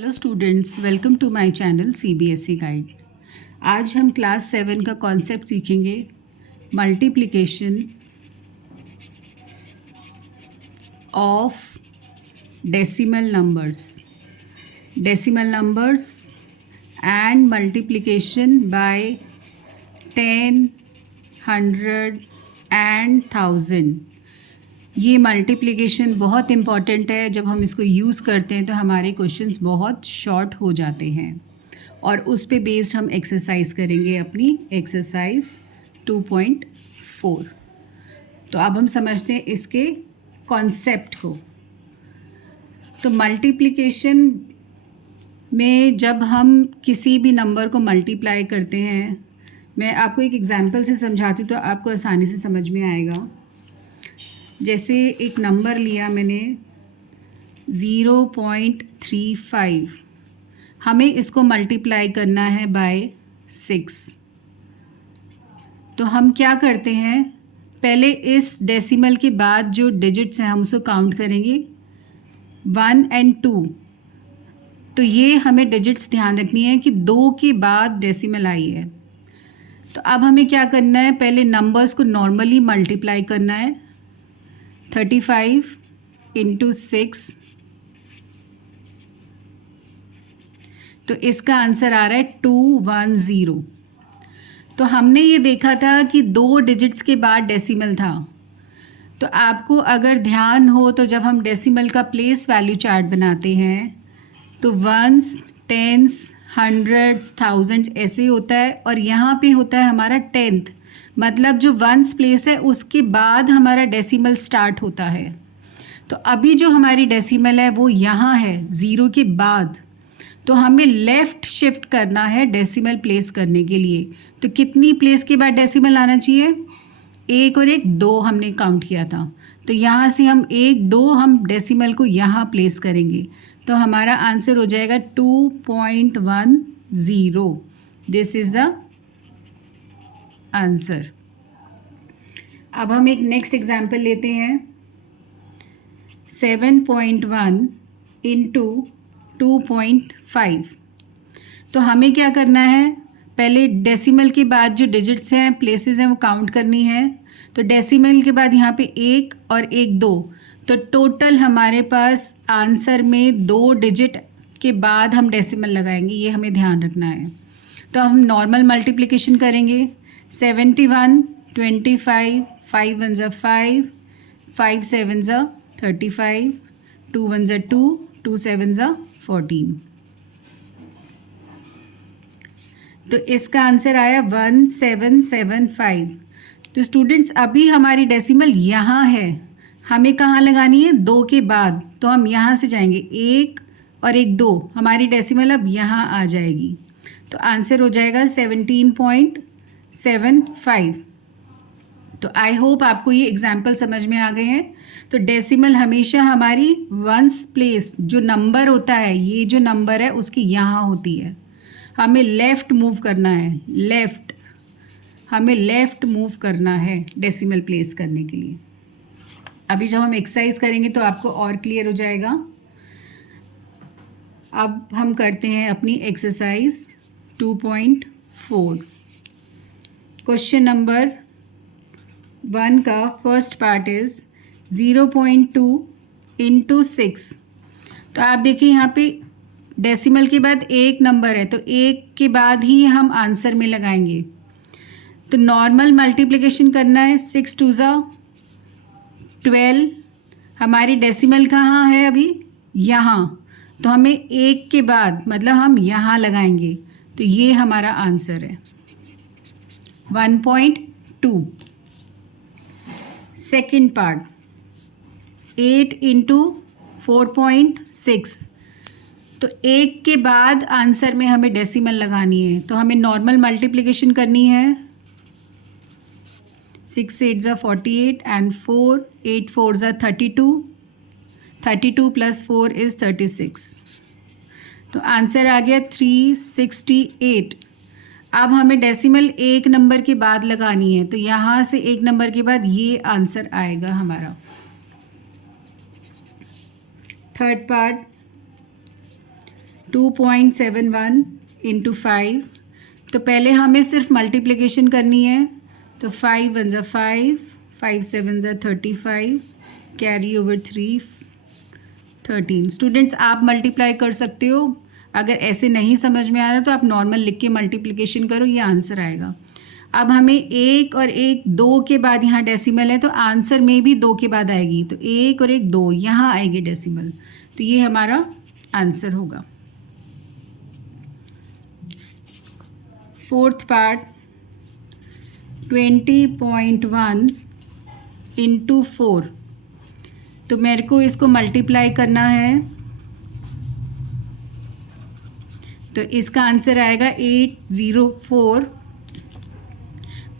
Hello students, welcome to my channel CBSE guide. आज हम class 7 का कॉन्सेप्ट सीखेंगे, multiplication of decimal numbers and multiplication by 10, 100 and 1000। ये multiplication बहुत important है। जब हम इसको यूज़ करते हैं तो हमारे क्वेश्चंस बहुत शॉर्ट हो जाते हैं और उस पे बेस्ड हम एक्सरसाइज करेंगे, अपनी एक्सरसाइज 2.4। तो अब हम समझते हैं इसके कॉन्सेप्ट को। तो मल्टीप्लिकेशन में जब हम किसी भी नंबर को मल्टीप्लाई करते हैं, मैं आपको एक एग्जांपल से समझाती हूँ तो आपको आसानी से समझ में आएगा। जैसे एक नंबर लिया मैंने 0.35, हमें इसको मल्टीप्लाई करना है बाय 6। तो हम क्या करते हैं, पहले इस डेसिमल के बाद जो डिजिट्स हैं हम उसको काउंट करेंगे 1 और 2। तो ये हमें डिजिट्स ध्यान रखनी है कि 2 के बाद डेसिमल आई है। तो अब हमें क्या करना है, पहले नंबर्स को नॉर्मली मल्टीप्लाई करना है। 35 × 6, तो इसका आंसर आ रहा है 210। तो हमने ये देखा था कि 2 डिजिट्स के बाद डेसिमल था। तो आपको अगर ध्यान हो तो जब हम डेसिमल का प्लेस वैल्यू चार्ट बनाते हैं तो वंस, टेंस, हंड्रेड्स, थाउजेंड्स ऐसे होता है और यहाँ पे होता है हमारा 10th, मतलब जो वंस प्लेस है उसके बाद हमारा डेसिमल स्टार्ट होता है। तो अभी जो हमारी डेसिमल है वो यहाँ है 0 के बाद। तो हमें लेफ़्ट शिफ्ट करना है डेसिमल प्लेस करने के लिए। तो कितनी प्लेस के बाद डेसिमल आना चाहिए? 1 और 1 2 हमने काउंट किया था। तो यहाँ से हम 1 2 हम डेसिमल को यहाँ प्लेस करेंगे तो हमारा आंसर हो जाएगा 2.10। This is the answer. अब हम एक नेक्स्ट एग्जाम्पल लेते हैं। 7.1 × 2.5। तो हमें क्या करना है, पहले डेसिमल के बाद जो डिजिट्स हैं, प्लेसेस हैं, वो काउंट करनी है। तो डेसिमल के बाद यहाँ पे 1 और 1 2, तो टोटल हमारे पास आंसर में 2 डिजिट के बाद हम डेसिमल लगाएंगे, ये हमें ध्यान रखना है। तो हम नॉर्मल मल्टीप्लिकेशन करेंगे। 71, 25, 5 1 5, 5 7 35, 2 1 2, 2 7 14। तो इसका आंसर आया 1775। तो स्टूडेंट्स अभी हमारी डेसिमल यहाँ है, हमें कहाँ लगानी है? 2 के बाद। तो हम यहाँ से जाएंगे 1 और 1 2, हमारी डेसिमल अब यहाँ आ जाएगी। तो आंसर हो जाएगा 17.75। तो आई होप आपको ये एग्जाम्पल समझ में आ गए हैं। तो डेसिमल हमेशा हमारी वंस प्लेस जो नंबर होता है, ये जो नंबर है उसकी यहाँ होती है। हमें लेफ़्ट मूव करना है, हमें लेफ़्ट मूव करना है डेसिमल प्लेस करने के लिए। अभी जब हम एक्सरसाइज करेंगे तो आपको और क्लियर हो जाएगा। अब हम करते हैं अपनी एक्सरसाइज 2.4। क्वेश्चन नंबर 1 का फर्स्ट पार्ट इज़ 0.2 × 6। तो आप देखिए यहाँ पे डेसिमल के बाद एक नंबर है तो 1 के बाद ही हम आंसर में लगाएंगे। तो नॉर्मल मल्टीप्लिकेशन करना है। 6 2 12, हमारी डेसिमल कहाँ है अभी? यहाँ। तो हमें 1 के बाद मतलब हम यहाँ लगाएंगे, तो ये हमारा आंसर है 1.2। Second part 8 × 4.6। तो 1 के बाद आंसर में हमें डेसिमल लगानी है, तो हमें नॉर्मल मल्टीप्लिकेशन करनी है। 6 8 48 एंड 4 8 4 32, 32 + 4 इज़ 36। तो आंसर आ गया 368। अब हमें डेसिमल 1 नंबर के बाद लगानी है, तो यहाँ से 1 नंबर के बाद ये आंसर आएगा हमारा। Third part 2.71 into 5। तो पहले हमें सिर्फ मल्टीप्लिकेशन करनी है। तो 5 1 ज़ा 5, 5 7 ज़ा 35, कैरी ओवर 3 13। स्टूडेंट्स आप मल्टीप्लाई कर सकते हो। अगर ऐसे नहीं समझ में आ रहा तो आप नॉर्मल लिख के मल्टीप्लिकेशन करो, ये आंसर आएगा। अब हमें एक और एक दो के बाद यहाँ डेसिमल है तो आंसर में भी दो के बाद आएगी। तो एक और एक दो यहाँ आएगी डेसिमल, तो ये हमारा आंसर होगा। Fourth part 20.1 into 4। तो मेरे को इसको मल्टीप्लाई करना है, तो इसका आंसर आएगा 804।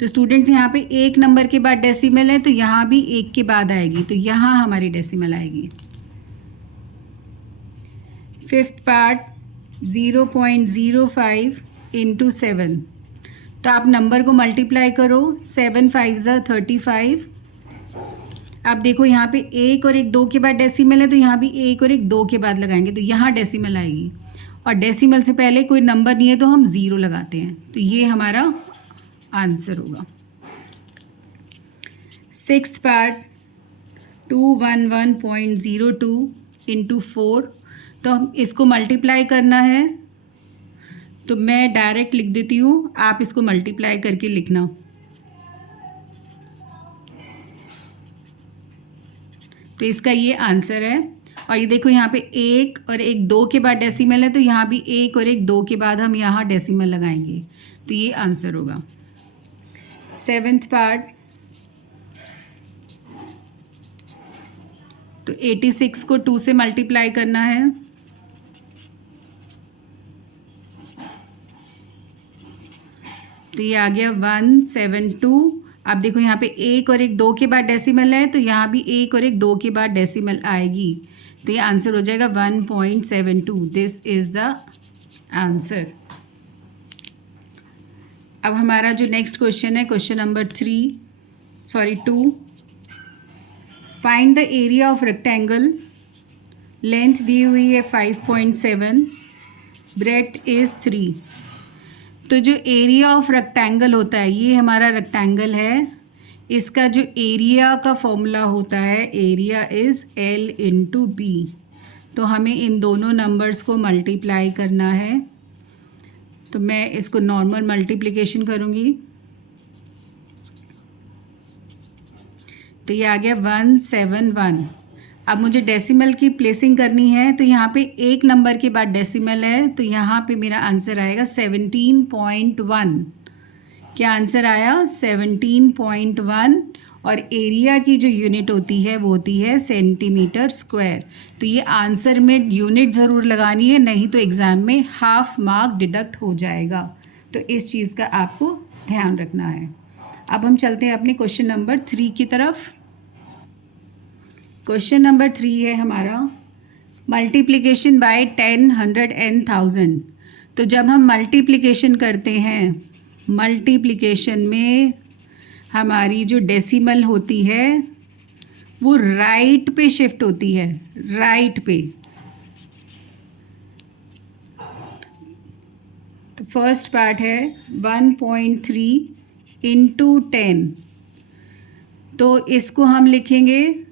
तो स्टूडेंट्स यहाँ पे एक नंबर के बाद डेसिमल है तो यहाँ भी एक के बाद आएगी, तो यहाँ हमारी डेसिमल आएगी। Fifth part 0.05 into 7। तो आप नंबर को मल्टीप्लाई करो, 7 5 ज़ा 35। आप देखो यहाँ पे एक और एक दो के बाद डेसिमल है तो यहाँ भी एक और एक दो के बाद लगाएंगे तो यहाँ डेसिमल आएगी, और डेसिमल से पहले कोई नंबर नहीं है तो हम ज़ीरो लगाते हैं, तो ये हमारा आंसर होगा। Sixth part 211.02 into 4। तो हम इसको मल्टीप्लाई करना है, तो मैं डायरेक्ट लिख देती हूँ, आप इसको मल्टीप्लाई करके लिखना। तो इसका ये आंसर है। और ये देखो यहाँ पे एक और एक दो के बाद डेसिमल है तो यहाँ भी एक और एक दो के बाद हम यहाँ डेसिमल लगाएंगे, तो ये आंसर होगा। सेवेंथ पार्ट तो 86 को 2 से मल्टीप्लाई करना है। तो ये आ गया 172। अब देखो यहाँ पे एक और एक दो के बाद डेसिमल है तो यहाँ भी एक और एक दो के बाद डेसिमल आएगी, तो ये आंसर हो जाएगा 1.72। This is the answer. अब हमारा जो नेक्स्ट क्वेश्चन है, question number 2। Find the area of rectangle. Length दी हुई है 5.7, ब्रेड्थ इज 3। तो जो एरिया ऑफ रेक्टेंगल होता है, ये हमारा रेक्टेंगल है, इसका जो एरिया का फॉर्मूला होता है, area is L into B. तो हमें इन दोनों नंबर्स को मल्टीप्लाई करना है, तो मैं इसको नॉर्मल मल्टीप्लिकेशन करूँगी। तो ये आ गया 171। अब मुझे डेसिमल की प्लेसिंग करनी है, तो यहाँ पे एक नंबर के बाद डेसिमल है तो यहाँ पे मेरा आंसर आएगा 17.1। क्या आंसर आया? 17.1। और एरिया की जो यूनिट होती है वो होती है सेंटीमीटर स्क्वायर। तो ये आंसर में यूनिट ज़रूर लगानी है, नहीं तो एग्ज़ाम में हाफ मार्क डिडक्ट हो जाएगा। तो इस चीज़ का आपको ध्यान रखना है। अब हम चलते हैं अपने क्वेश्चन नंबर 3 की तरफ। क्वेश्चन नंबर 3 है हमारा मल्टीप्लिकेशन बाय 10, 100 एंड 1000। तो जब हम मल्टीप्लिकेशन करते हैं, मल्टीप्लिकेशन में हमारी जो डेसिमल होती है वो राइट पे शिफ्ट होती है, राइट पे। तो फर्स्ट पार्ट है 1.3 इंटू 10। तो इसको हम लिखेंगे,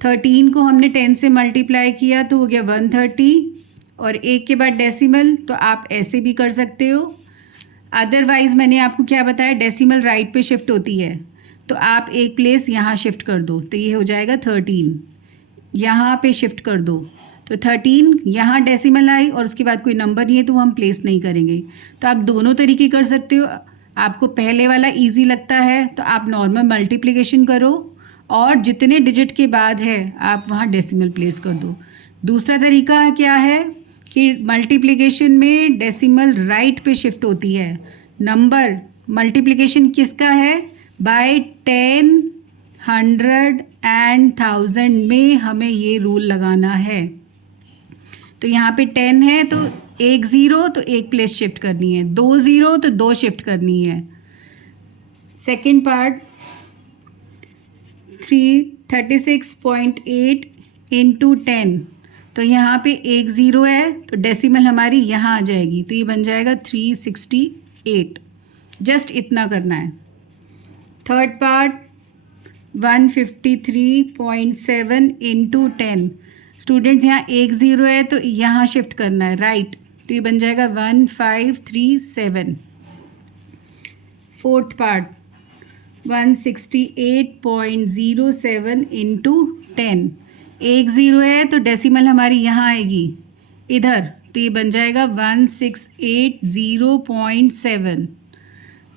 13 को हमने 10 से मल्टीप्लाई किया तो हो गया 130, और एक के बाद डेसिमल, तो आप ऐसे भी कर सकते हो। अदरवाइज़ मैंने आपको क्या बताया, डेसिमल राइट पे शिफ्ट होती है, तो आप एक प्लेस यहाँ शिफ्ट कर दो, तो ये हो जाएगा 13। यहाँ पे शिफ्ट कर दो, तो 13 यहाँ डेसिमल आई और उसके बाद कोई नंबर नहीं है तो वो हम प्लेस नहीं करेंगे। तो आप दोनों तरीके कर सकते हो। आपको पहले वाला इजी लगता है तो आप नॉर्मल मल्टीप्लिकेशन करो, और जितने डिजिट के बाद है आप वहाँ डेसिमल प्लेस कर दो। दूसरा तरीका क्या है कि मल्टीप्लिकेशन में डेसिमल राइट पे शिफ्ट होती है। नंबर मल्टीप्लिकेशन किसका है? बाय 10, 100 एंड 1000 में हमें ये रूल लगाना है। तो यहाँ पे 10 है तो एक ज़ीरो तो एक प्लेस शिफ्ट करनी है, 2 ज़ीरो तो 2 शिफ्ट करनी है। Second part 36.8 into 10। तो यहाँ पे एक ज़ीरो है तो डेसिमल हमारी यहाँ आ जाएगी, तो ये बन जाएगा 368। जस्ट इतना करना है। Third part 153.7 into 10। स्टूडेंट्स यहाँ एक ज़ीरो है तो यहाँ शिफ्ट करना है राइट, तो ये बन जाएगा 1537। Fourth part 168.07 into 10। एक ज़ीरो है तो डेसिमल हमारी यहाँ आएगी इधर, तो ये बन जाएगा 1680.7।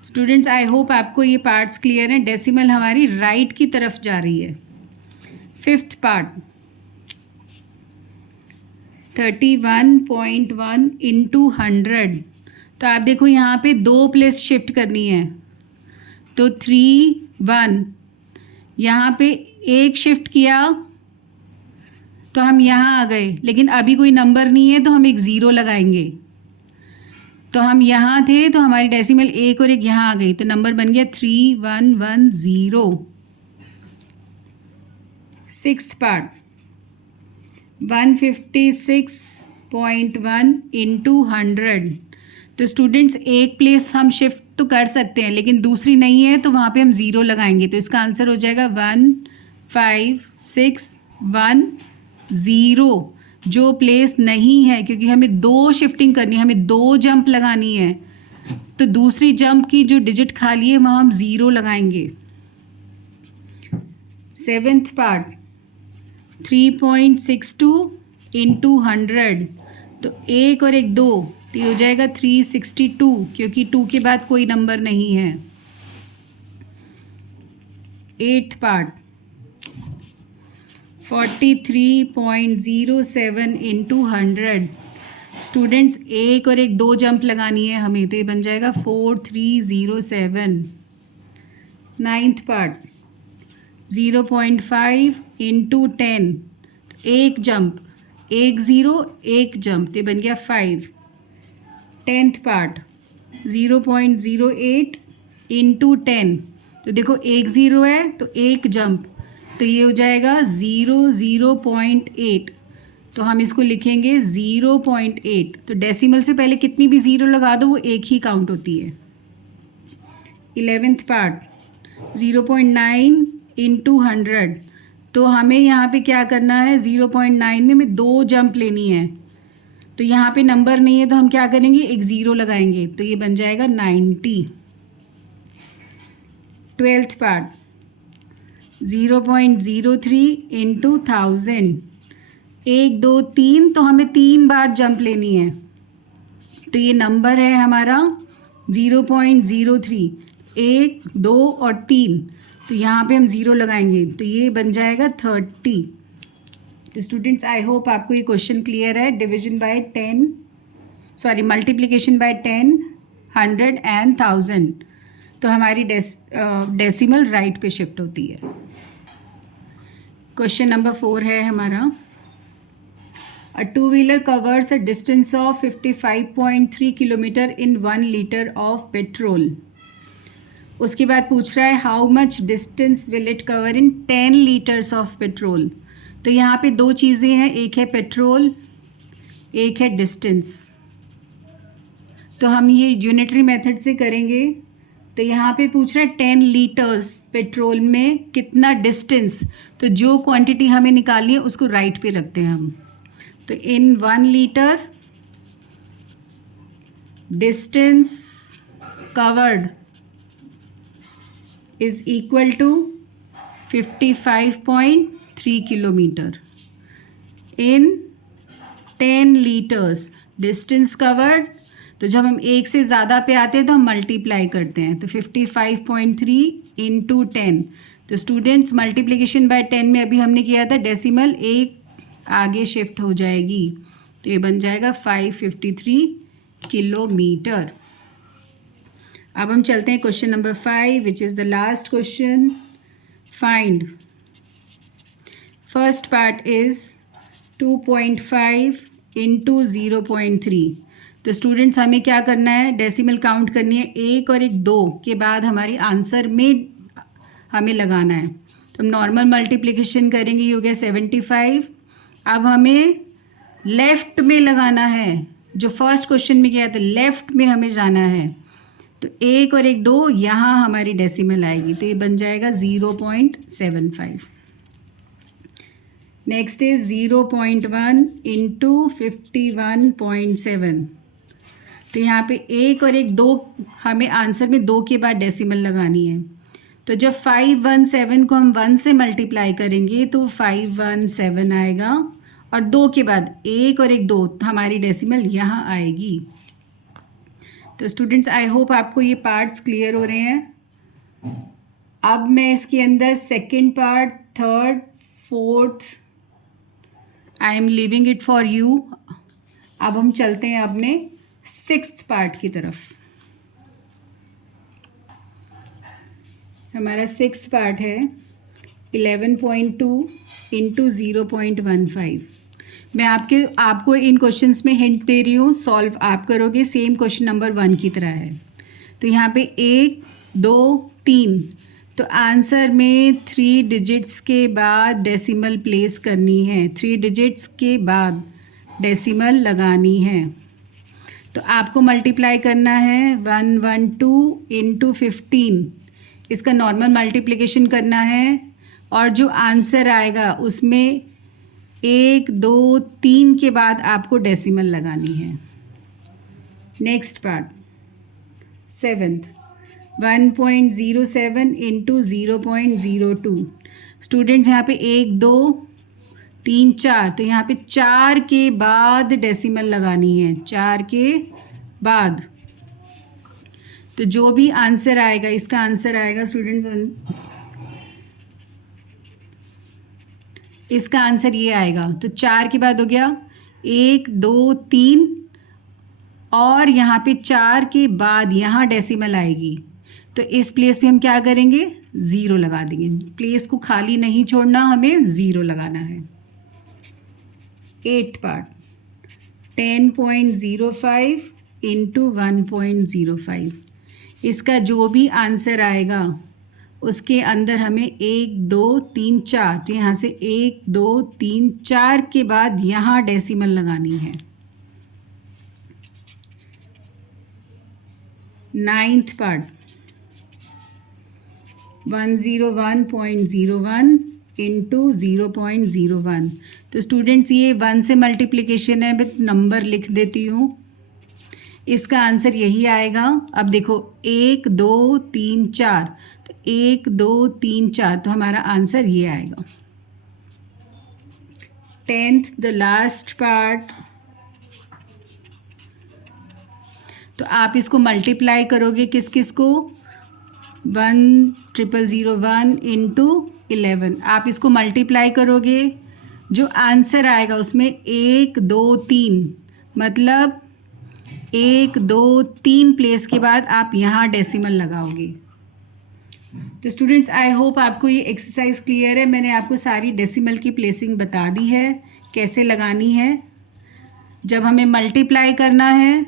स्टूडेंट्स आई होप आपको ये पार्ट्स क्लियर हैं। डेसिमल हमारी राइट की तरफ जा रही है। Fifth part 31.1 into 100। तो आप देखो यहाँ पे दो प्लेस शिफ्ट करनी है, तो 3 1 यहाँ पे एक शिफ्ट किया तो हम यहाँ आ गए, लेकिन अभी कोई नंबर नहीं है तो हम एक ज़ीरो लगाएंगे। तो हम यहाँ थे तो हमारी डेसिमल एक और एक यहाँ आ गई, तो नंबर बन गया 3110। Sixth part 156.1 into 100। तो स्टूडेंट्स एक प्लेस हम शिफ्ट तो कर सकते हैं, लेकिन दूसरी नहीं है तो वहाँ पे हम ज़ीरो लगाएंगे, तो इसका आंसर हो जाएगा 156110। जो प्लेस नहीं है, क्योंकि हमें दो शिफ्टिंग करनी है, हमें दो जंप लगानी है, तो दूसरी जंप की जो डिजिट खाली है वहाँ हम ज़ीरो लगाएंगे। Seventh part 3.62 into 100। तो एक और एक दो, तो ये हो जाएगा 362, क्योंकि 2 के बाद कोई नंबर नहीं है। Eighth part 43.07 into 100। स्टूडेंट्स एक और एक दो जंप लगानी है हमें, तो ये बन जाएगा 4307। Ninth part 0.5 into 10। एक जंप, एक ज़ीरो एक जंप, तो ये बन गया 5। Tenth part 0.08 into 10। तो देखो एक ज़ीरो है तो एक जंप, तो ये हो जाएगा 0.8। तो हम इसको लिखेंगे 0.8। तो डेसिमल से पहले कितनी भी ज़ीरो लगा दो वो एक ही काउंट होती है। 11th part 0.9 into 100। तो हमें यहाँ पे क्या करना है, 0.9 में हमें दो जंप लेनी है, तो यहाँ पे नंबर नहीं है तो हम क्या करेंगे, एक ज़ीरो लगाएंगे, तो ये बन जाएगा 90। 12th part 0.03 into 1000। एक दो तीन, तो हमें तीन बार जंप लेनी है, तो ये नंबर है हमारा 0.03। एक दो और तीन, तो यहाँ पे हम ज़ीरो लगाएंगे, तो ये बन जाएगा 30। तो स्टूडेंट्स आई होप आपको ये क्वेश्चन क्लियर है। Division bye 10, sorry multiplication by 10, 100 and 1000। तो हमारी डेसिमल राइट पे शिफ्ट होती है। क्वेश्चन नंबर 4 है हमारा, a two wheeler covers a distance of 55.3 kilometre in 1 litre of petrol. उसके बाद पूछ रहा है how much distance will it cover in 10 litres of petrol. तो यहाँ पे दो चीज़ें हैं, एक है पेट्रोल, एक है डिस्टेंस। तो हम ये यूनिटरी मेथड से करेंगे। तो यहाँ पे पूछ रहा है 10 लीटर्स पेट्रोल में कितना डिस्टेंस, तो जो क्वांटिटी हमें निकालनी है उसको राइट पे रखते हैं हम। तो in 1 litre distance covered is equal to 55.3 kilometre in 10 litres distance covered. तो जब हम एक से ज़्यादा पे आते हैं तो हम मल्टीप्लाई करते हैं, तो 55.3 इंटू 10। तो स्टूडेंट्स मल्टीप्लिकेशन बाय 10 में अभी हमने किया था, डेसिमल एक आगे शिफ्ट हो जाएगी, तो ये बन जाएगा 553 किलोमीटर। अब हम चलते हैं question number 5 which is the last question. Find first part is 2.5 into 0.3। तो स्टूडेंट्स हमें क्या करना है, डेसिमल काउंट करनी है, एक और एक दो के बाद हमारी आंसर में हमें लगाना है। तो हम नॉर्मल मल्टीप्लिकेशन करेंगे, ये हो गया 75। अब हमें लेफ़्ट में लगाना है, जो फर्स्ट क्वेश्चन में किया था लेफ़्ट में हमें जाना है। तो 1 और 1 2 यहाँ हमारी डेसिमल आएगी, तो ये बन जाएगा 0.75। Next is 0.1 into 51.7। तो यहाँ पे 1 और 1 2 हमें आंसर में 2 के बाद डेसिमल लगानी है। तो जब 517 को हम 1 से मल्टीप्लाई करेंगे तो 517 आएगा, और 2 के बाद 1 और 1 2 हमारी डेसिमल यहाँ आएगी। तो स्टूडेंट्स आई होप आपको ये पार्ट्स क्लियर हो रहे हैं। अब मैं इसके अंदर second part, third, fourth I am living it for you. अब हम चलते हैं अपने सिक्स्थ पार्ट की तरफ। हमारा सिक्स्थ पार्ट है 11.2 इंटू 0.15। मैं आपको इन क्वेश्चंस में हिंट दे रही हूँ, सॉल्व आप करोगे, सेम क्वेश्चन नंबर 1 की तरह है। तो यहाँ पे 1 2 3, तो आंसर में 3 डिजिट्स के बाद डेसिमल प्लेस करनी है, 3 डिजिट्स के बाद डेसिमल लगानी है। तो आपको मल्टीप्लाई करना है 112 इंटू 15, इसका नॉर्मल मल्टीप्लिकेशन करना है, और जो आंसर आएगा उसमें 1 2 3 के बाद आपको डेसिमल लगानी है। Next part seventh 1.07 into 0.02। Students यहाँ पे 1 2 3 4, तो यहाँ पे 4 के बाद डेसिमल लगानी है, 4 के बाद। तो जो भी आंसर आएगा, इसका आंसर आएगा स्टूडेंट्स, इसका आंसर ये आएगा। तो 4 के बाद हो गया 1 2 3, और यहाँ पे 4 के बाद यहाँ डेसिमल आएगी, तो इस प्लेस पे हम क्या करेंगे, 0 लगा देंगे। प्लेस को खाली नहीं छोड़ना, हमें 0 लगाना है। 8th पार्ट 10.05 इंटू 1.05, इसका जो भी आंसर आएगा उसके अंदर हमें 1 2 3 4, तो यहाँ से 1 2 3 4 के बाद यहाँ डेसिमल लगानी है। 9th part 101.01 into 0.01। तो स्टूडेंट्स ये 1 से मल्टीप्लिकेशन है, मैं नंबर लिख देती हूँ, इसका आंसर यही आएगा। अब देखो 1 2 3 4, तो 1 2 3 4, तो हमारा आंसर ये आएगा। 10th द लास्ट पार्ट, तो आप इसको मल्टीप्लाई करोगे किस किस को, 10001 इंटू 11, आप इसको मल्टीप्लाई करोगे, जो आंसर आएगा उसमें 1 2 3, मतलब 1 2 3 प्लेस के बाद आप यहाँ डेसिमल लगाओगे। तो स्टूडेंट्स आई होप आपको ये एक्सरसाइज क्लियर है। मैंने आपको सारी डेसिमल की प्लेसिंग बता दी है, कैसे लगानी है। जब हमें मल्टीप्लाई करना है,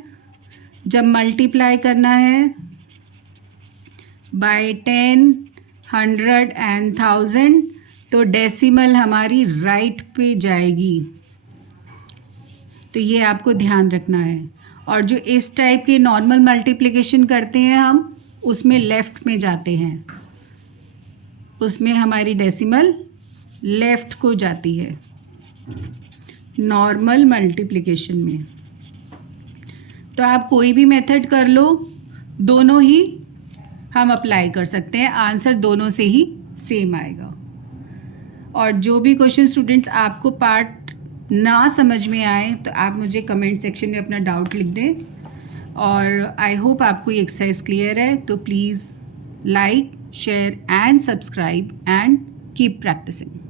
जब मल्टीप्लाई करना है बाय 10 100 एंड 1000, तो डेसिमल हमारी राइट पे जाएगी, तो ये आपको ध्यान रखना है। और जो इस टाइप के नॉर्मल मल्टीप्लिकेशन करते हैं हम, उसमें लेफ़्ट में जाते हैं, उसमें हमारी डेसिमल लेफ़्ट को जाती है नॉर्मल मल्टीप्लिकेशन में। तो आप कोई भी मेथड कर लो, दोनों ही हम अप्लाई कर सकते हैं, आंसर दोनों से ही सेम आएगा। और जो भी क्वेश्चन स्टूडेंट्स आपको पार्ट ना समझ में आए, तो आप मुझे कमेंट सेक्शन में अपना डाउट लिख दें। और आई होप आपको ये एक्सरसाइज क्लियर है। तो please like, share and subscribe and keep practising.